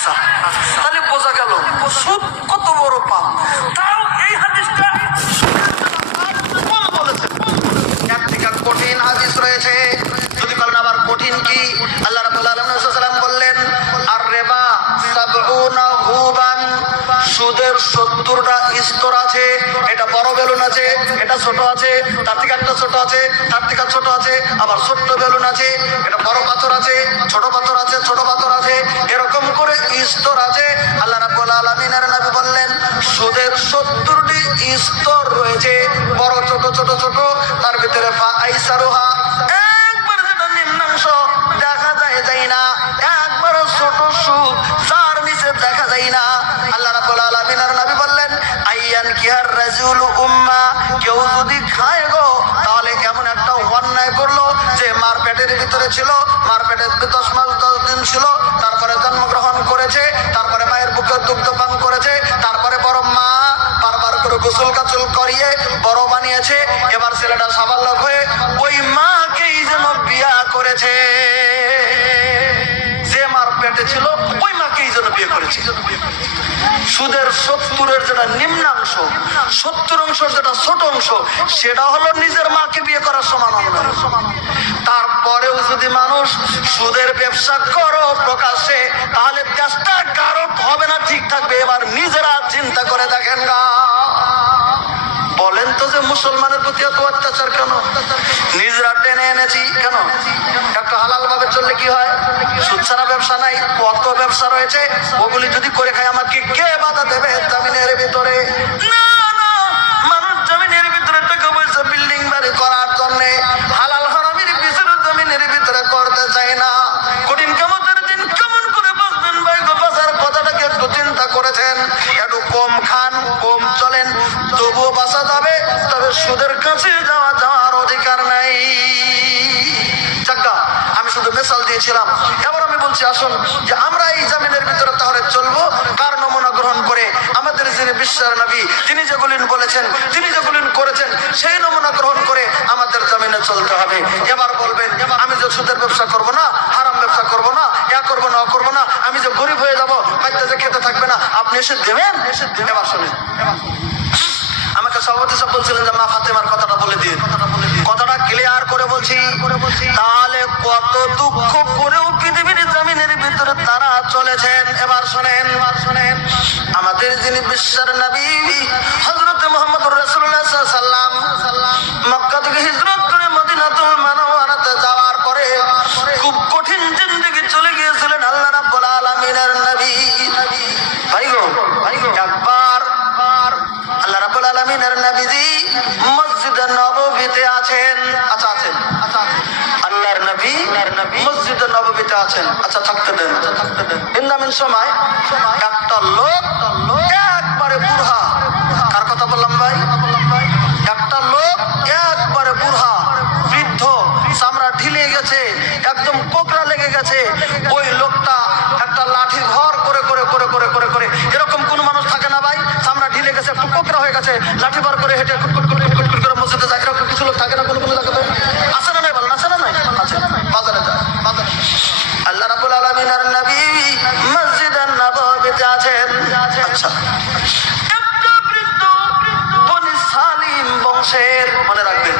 আচ্ছা, তাহলে বোঝা গেল সুদ কত বড় পাপ। তাও এই হাদিসটা বলেছেন এক থেকে কঠিন হাদিস রয়েছে। যদি বলেন আবার কঠিন কি, আল্লাহ রাব্বুল আলামিন সাল্লাল্লাহু বললেন আর রিবা সাবউনা হুবান, সুদের 70টা স্তর আছে। এটা বড় বেলুন আছে, এটা ছোট আছে, তার থেকে একটা ছোট আছে, তার থেকে ছোট আছে, আবার ছোট্ট বেলুন আছে, এটা বড় পাথর আছে, ছোট পাথর আছে, ছোট পাথর আছে, এরকম করে স্তর আছে। আল্লাহ রাব্বুল আলামিনের নবী বললেন সুদের 70টি স্তর রয়েছে, বড় ছোট ছোট ছোট। তার ভিতরে ফাআইসারুহা, একবার যেটা নিম্নাংশ দেখা যায় না, একবার ছোট সুদ যার নিচে দেখা যায় না। আল্লাহ রাব্বুল আলামিনের নবী বললেন আইয়ান কিহার রাজুল উম্মা, কেউ যদি খায় গো তাহলে এমন একটা অন্যায় করলো যে মার পেটের ভিতরে ছিল, মার পেটে 10 মাস 10 দিন ছিল, তারপরে জন্মগ্রহণ করেছে, তারপরে মায়ের বুকে দুগ্ধ পান করেছে, তারপরে বড় মা বারবার করে গোসল কাচল করিয়ে বড় বানিয়েছে। এবার ছেলেটা সাবালক হয়ে ওই মাকেই যেন বিয়া করেছে, যে মার পেটে ছিল ওই মাকেই যেন বিয়ে করেছে। সুদের 70-এর যেটা নিম্নাংশ, 70 অংশের যেটা ছোট অংশ, সেটা হলো নিজের মাকে বিয়ে করার সমান। তারপরেও যদি মানুষ সুদের ব্যবসা করো প্রকাশ্যে, তাহলে দেশটা কারো হবে না, ঠিক থাকবে। এবার নিজেরা চিন্তা করে দেখেন গা, বলেন তো যে মুসলমানের প্রতি এত অত্যাচার কেন? নিজেরা টেনে এনেছি কেন? একটা হালাল ভাবে চললে কি হয়? সুদ ছাড়া ব্যবসা নাই, কত ব্যবসা রয়েছে, ওগুলি যদি করে খাই আমাকে কে বাধা দেবে? জমিনের ভিতরে না, মানুষ জমিনের ভিতরে টাকা পয়সা বিল্ডিং বাড়ি করার জন্য হালাল হারামির পিছনে জমিনের ভিতরে করতে চায় না। কঠিন কিয়ামতের দিন কেমন করে বাঁচবেন ভাই গো? বাঁচার কথাটাকে একটু চিন্তা করেছেন? একটু কম খান, কম চলেন, তবুও বাঁচা যাবে, তবে সুদের কাছে যাওয়ার অধিকার নাই। আমি শুধু মেসাল দিয়েছিলাম, এবার আমি বলছি আসুন যে আমরা এই জামিনের ভিতরে তাহলে চলবো কার নমুনা গ্রহণ করে? আমাদের যিনি বিশ্বের নবী, তিনি যেগুলি বলেছেন, তিনি যেগুলি করেছেন, সেই নমুনা গ্রহণ করে আমাদের জামিনে চলতে হবে। এবার বলবেন আমি যে সুদের ব্যবসা করব না, হারাম ব্যবসা করব না, করবো না, করবো না, আমি যে গরিব হয়ে যাবো, বাচ্চা যে খেতে থাকবে না, আপনি এসে দেবেন? এবার শুনেন, আমাকে সভাপতি সাহেব বলছিলেন যে মা ফাতেমার কথাটা বলে দিন, কথাটা ক্লিয়ার করে বলছি। তাহলে কত দুঃখ করেও পৃথিবীর জমিনের ভিতরে তারা চলেছেন। এবার শোনেন, আমাদের যিনি বিশ্বের নবী হযরত মুহাম্মদুর রাসূলুল্লাহ সাল্লাল্লাহু আলাইহি ওয়াসাল্লাম মক্কা থেকে হিজরত করে মদিনাতুল মুনাওয়ারাতে যাওয়ার পরে খুব কঠিন জিন্দেগি চলে গিয়েছিলেন আল্লাহ রাব্বুল আলামিনের নবী। ভাই গো, একবার আল্লাহ রাব্বুল আলামিনের নবীজি মসজিদে নববীতে আছেন। আচ্ছা আছেন, আল্লাহর নবী মসজিদে নববীতে আছেন। আচ্ছা থাকতে দেন। ইন্দামিন সময় একটা লোক একবারে বুড়া, কার কথা বললাম ভাই? একটা লোক একবারে বুড়া, বৃদ্ধ, চামড়া ঢিলে গেছে, একদম কোকড়া লেগে গেছে। ওই লোকটা একটা লাঠি ভর করে করে করে করে করে করে, এরকম কোন মানুষ থাকে না ভাই, চামড়া ঢিলে গেছে, একটু কোকড়া হয়ে গেছে, লাঠি ভর করে হেঁটে কুটকুট করে মসজিদে যায়, এরকম কিছু লোক থাকে না কোনো জায়গাতে? আছে না নাই বলেন? আছে না নাই? আছে। বাজারে যায়, বাজারে। আল্লাহ রাব্বুল আলামিনের নবী মসজিদে নববীতে আছেন। আচ্ছা, একটা বৃদ্ধ বনি সালিম বংশের, মনে রাখবেন,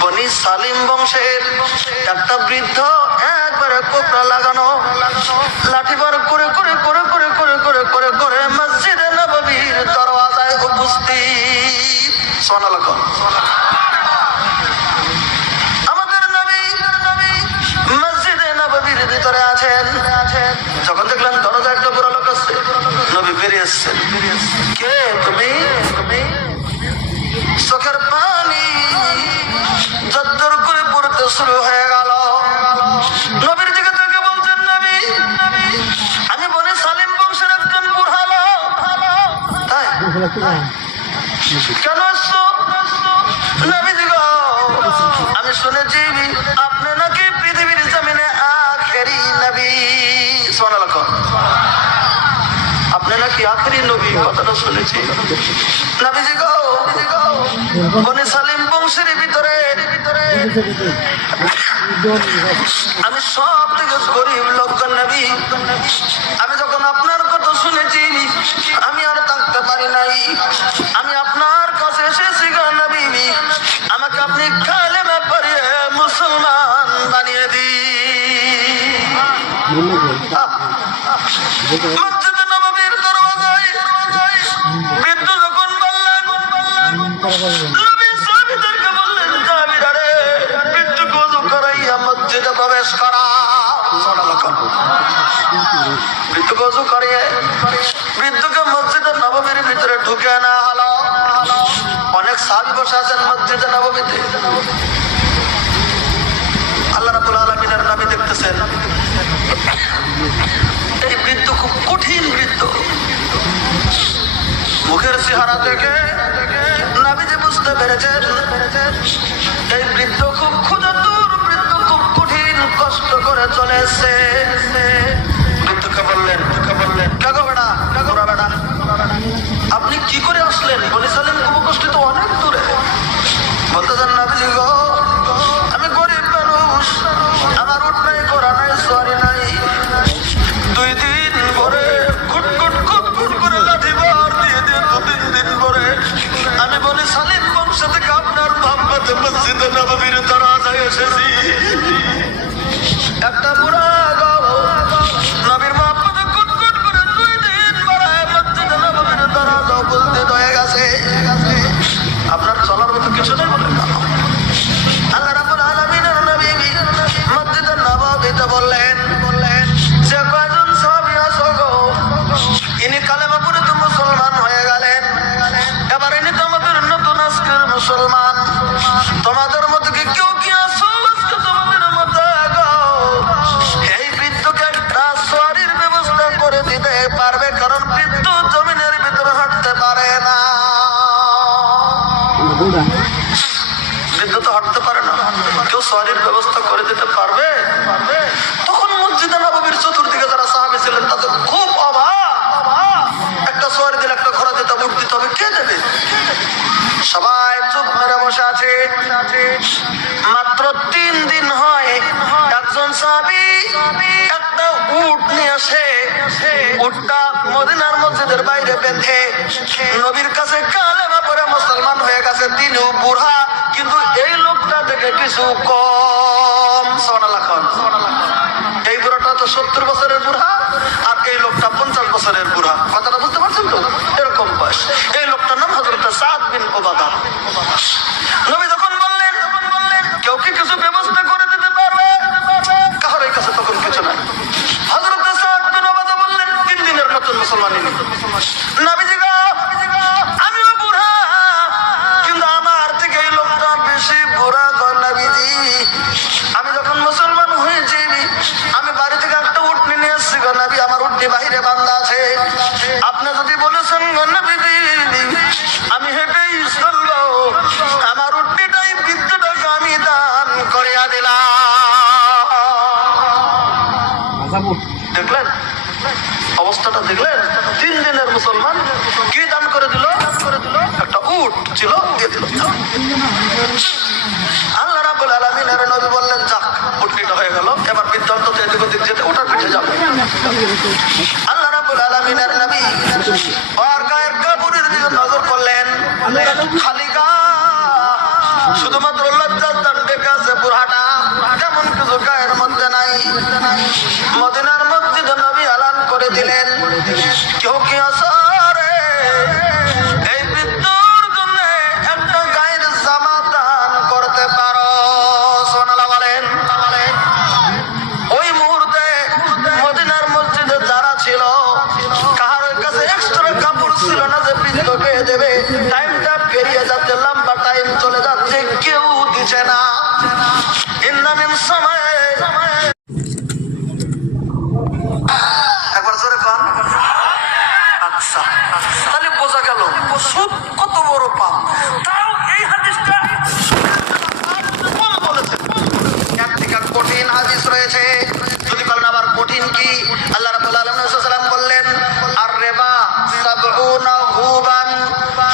বনি সালিম বংশের একটা বৃদ্ধ একবারে কোকড়া লাগানো, লাঠি বার করে করে করে করে করে করে করে করে মসজিদে নববীর দরওয়াজায় উপস্থিত। সুবহানাল্লাহ। আমাদের নবী মসজিদে নববীর ভিতরে আছেন। যখন দেখলেন দরজায় একটা বুড়া লোক আসছে, নবী বেরিয়ে এসছেন। কে তুমি? চোখের পানি জোর করে পড়তে শুরু হয়ে গেল। নবীর দিকে থেকে বলছেন নবী আমি বনি সালিম বংশের একজন বুড়া লোক। তাই কেন আসছো? নবীজি গো, আমি শুনেছি আপনি নাকি পৃথিবীর জমিনে আখেরি নবী। সুবহানাল্লাহ। আপনি নাকি আখেরি নবী, কথাটা শুনেছি। নবীজি গো, বনি সালিম বংশের ভিতরে আমি সব থেকে গরিব লোক নবী, আমি যখন আপনার কথা শুনেছি আমি আর থাকতে পারি নাই, আমি আপনার কাছে এসেছি গো নবী, আমাকে আপনি কালেমা পড়িয়ে মুসলমান বানিয়ে দিন। মসজিদে নববীর দরওয়াজায় বৃদ্ধ যখন বললেন, নবী সাহাবীদেরকে বললেন, সাহাবীরা রে, বৃদ্ধকে ওযু করাইয়া মসজিদে প্রবেশ করা। বৃদ্ধকে ওযু করিয়ে বৃদ্ধকে মসজিদে নববীর ভিতরে ঢুকে না হলো। অনেক সাহাবী বসে আছেন মসজিদে নববীতে, আল্লাহ রাব্বুল আলামিনের নবী দেখতেছেন। এই বৃদ্ধ খুব কঠিন বৃদ্ধ, মুখের চেহারা থেকে নবীজি বুঝতে পেরেছেন এই বৃদ্ধ খুব ক্ষুধাতুর, বৃদ্ধ খুব কঠিন কষ্ট করে চলে এসেছে। বৃদ্ধকে বললেন, কাগো বেটা, কাগো বেটা, আপনি কি করে আসলেন? বনি সালেম কুবকষ্টি তো অনেক দূরে। বলতেছেন, নবীজি গো, আমি গরিব মানুষ, আমার উট নাই, করা নাই, সরি নাই, 2 দিন পরে খুটখুট খুটখুট করে লাঠি বার দিয়ে দিয়ে 2-3 দিন পরে আমি বলি সালিম বংশ থেকে আপনার মোহাম্মদে মসজিদে নববীর দরজায় এসেছি। একটা বুড়া গাও নবীর মোহাম্মদে খুটখুট করে 2 দিন পরে মসজিদে নববীর দরজা বলতে হয়ে গেছে। আপনার চলার মতো কিছু নেই বলে আল্লাহ রাব্বুল আলামিনের নবী মসজিদে নববীতে বললেন, যে কয়জন সাহাবী আছো গো, ইনি কালেমা পড়ে তো মুসলমান হয়ে গেলেন, এবার ইনি তো আমাদের নতুন আজকের মুসলমান। তোমাদের মধ্যে কি কেউ কি আছো আজকে তোমাদের মধ্যে গো এই বৃদ্ধকে একটা সওয়ারির ব্যবস্থা করে দিতে পারবে? কারণ বৃদ্ধ জমিনের ভিতরে হাঁটতে পারে না, বৃদ্ধ তো হাঁটতে পারে না, কেউ সওয়ারির ব্যবস্থা করে দিতে পারবে? তখন মসজিদে নববীর চতুর্দিকে যারা সাহাবী ছিলেন তাদের খুব অভাব, একটা সওয়ারি দিলে একটা ঘোড়া দিতে, উট দিতে হবে, কে দেবে? সবাই চুপ মেরে বসে আছে। মাত্র 3 দিন হয় একজন সাহাবী একটা উট নিয়ে আসে, উটটা মদিনার মসজিদের বাইরে বেঁধে নবীর কাছে কালেমা পড়ে মুসলমান হয়ে গেছে। তিনিও বুড়া, কিন্তু এই লোকটা থেকে কিছু কম। সুবহানাল্লাহ। এই বুড়াটা তো 70 বছরের বুড়া, আর এই লোকটা 50 বছরের বুড়া। কথাটা বুঝতে পারছেন তো? এরকম বয়স। এই লোকটার নাম হযরত সাদ বিন উবাদা। নবী যখন বললেন, কেউ কি কিছু ব্যবস্থা করে দিতে পারবে? কারোর কাছে তখন কিছু নাই। হযরত সাদ বিন উবাদা বললেন, 3 দিনের নতুন মুসলমান ইনি। নবীজি গো, আমিও বুড়া, কিন্তু আমার থেকে এই লোকটা বেশি বুড়া গো নবীজি। আমি যখন মুসলমান হয়েছি আমি বাড়ি থেকে একটা উট নিয়ে এসেছি গো নবী, আমার উটটি বাহিরে বান্ধা আছে। আপনি যদি বলেছেন গো নবীজি আমি হেঁটেই চলবো, আমার উটটিটাই বৃদ্ধটাকে আমি দান করিয়া দিলাম। দেখলেন অবস্থাটা, দেখলেন? 3 দিনের মুসলমান কি দান করে দিল? একটা উট ছিল, দিয়ে দিল। আল্লাহ রাব্বুল আলামিনের নবী বললেন, যাক উটটা হয়ে গেল, এবার বিদ্যান্ত এদিক ওদিক যেতে ওটার পিঠে যাবে। আল্লাহ রাব্বুল আলামিনের নবী আর গায়ের কাপড়ের দিকে নজর করলেন, খালি গা, শুধুমাত্র লজ্জার দান ডেকে আছে বুড়াটা, তেমন কিছু গায়ের মধ্যে নাই। মদিনার মসজিদে নবী এলান করে দিলেন, কেউ কি আছো রে, এই বৃদ্ধর জন্য একটা গায়ের জামা দান করতে পারো? সুবহানাল্লাহ বলেন। ওই মুহূর্তে মদিনার মসজিদে যারা ছিল কারোর কাছে এক্সট্রা কাপড় ছিল না যে বৃদ্ধকে দেবে। টাইমটা পেরিয়ে যাচ্ছে, লম্বা টাইম চলে যাচ্ছে, কেউ দিচ্ছে না। ইন্না মিন সময়, একবার জোরে কন। আচ্ছা, তাহলে বোঝা গেল সুদ কত বড় পাপ। তাও এই হাদিসটা বলেছে, একদিকে কঠিন হাদিস রয়েছে। যদি বলেন আবার কঠিন কি, আল্লাহ রাব্বুল আলামিন সাল্লাল্লাহু বললেন, আর রিবা 70 হুবান,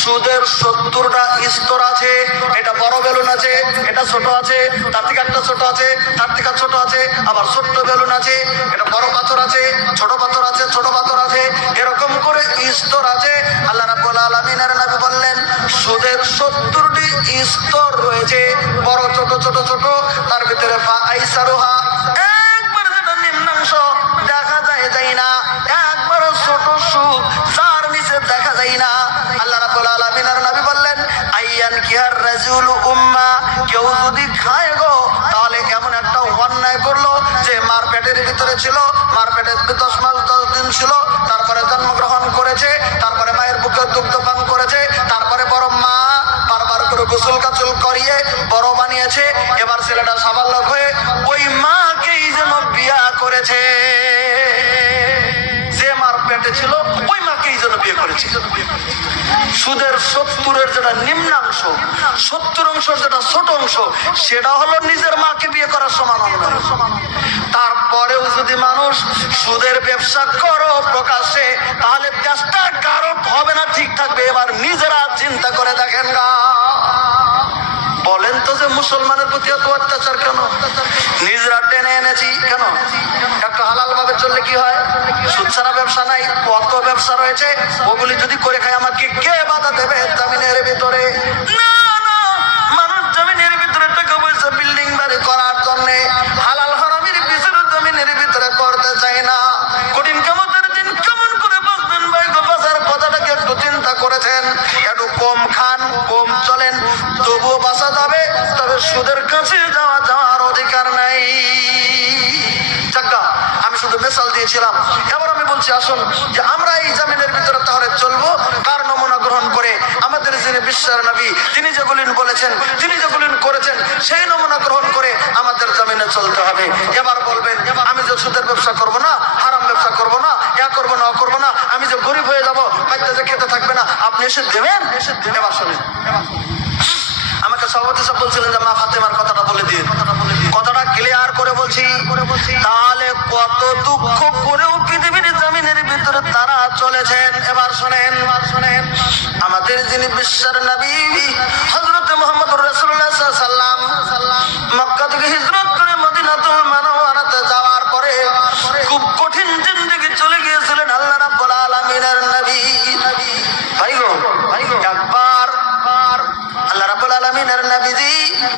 সুদের 70টা স্তর আছে। এটা বড় বেলুন আছে, এটা ছোট আছে, তার থেকে একটা ছোট আছে, তার থেকে ছোট আছে, আবার ছোট্ট বেলুন আছে, এটা বড় পাথর আছে, ছোট পাথর আছে, ছোট পাথর আছে, এরকম করে স্তর আছে। আল্লাহ রাব্বুল আলামিনের নবী বললেন সুদের 70টি স্তর রয়েছে, বড় ছোট ছোট ছোট। তার ভিতরে ফাআইসারুহা, একবার যেটা নিম্নাংশ দেখা যায় না, একবার ছোট সুদ যার নিচে দেখা যায় না। আল্লাহ রাব্বুল আলামিনের নবী বললেন আইয়ান কিহার রাজুল উম্মা, কেউ যদি খায় গো তাহলে এমন একটা অন্যায় করলো যে মার পেটের ভিতরে ছিল, মার পেটের 10 মাস 10 দিন ছিল, তারপরে জন্মগ্রহণ করেছে, তারপরে মায়ের বুকে দুগ্ধ পান করেছে, তারপরে বড় মা বারবার করে গোসল কাচল করিয়ে বড় বানিয়েছে, এবার ছেলেটা সাবালক হয়ে ওই মাকেই যেন বিয়া করেছে, যে মার পেটে ছিল ওই মাকেই যেন বিয়ে করেছে। সুদের 70-এর যেটা নিম্নাংশ, 70 অংশের যেটা ছোট অংশ, সেটা হলো নিজের মাকে বিয়ে করার সমান অন্যায়। তারপরেও যদি মানুষ সুদের ব্যবসা করো প্রকাশ্যে, তাহলে দেশটা কারো হবে না, ঠিক থাকবে। এবার নিজেরা চিন্তা করে দেখেন গা, বলেন তো যে মুসলমানের প্রতি এত অত্যাচার কেন? নিজেরা টেনে এনেছি কেন? একটা হালাল ভাবে চললে কি হয়? সুদ ছাড়া ব্যবসা নাই, কত ব্যবসা রয়েছে, ওগুলি যদি করে খায় আমাকে কে বাধা দেবে জমিনের ভিতরে? না না, মানুষ জমিনের ভিতরে টাকা পয়সা বিল্ডিং বাড়ি করার জন্য হালাল হারামির ভিতরে জমিনের ভিতরে করতে চায় না। কঠিন কিয়ামতের দিন কেমন করে বাঁচবেন ভাই গো? বাঁচার কথাটাকে একটু চিন্তা করেছেন? একটু কম খান, কম চলেন, তবুও বাঁচা যাবে, তবে সুদের কাছে যাওয়ার অধিকার নাই। আমি শুধু মেসাল দিয়েছিলাম, এবার আমি বলছি আসুন যে আমরা এই জামিনের ভিতরে তাহলে চলবো কার নমুনা গ্রহণ করে? আমাদের যিনি বিশ্বের নবী, তিনি যেগুলি বলেছেন, তিনি যেগুলি করেছেন, সেই নমুনা গ্রহণ করে আমাদের জামিনে চলতে হবে। এবার বলবেন আমি যে সুদের ব্যবসা করব না, হারাম ব্যবসা করব না, করবো না, করব না, আমি যে গরিব হয়ে যাবো, বাচ্চা যে খেতে থাকবে না, আপনি এসে দেবেন? এবার শুনেন, আমাকে সভাপতি সাহেব বলছিলেন যে মা ফাতেমার কথাটা বলে দিয়ে, কথাটা ক্লিয়ার করে বলছি। তাহলে কত দুঃখ করেও পৃথিবীর জমিনের ভিতরে তারা চলেছেন। এবার শোনেন, আমাদের যিনি বিশ্বের নবী হযরত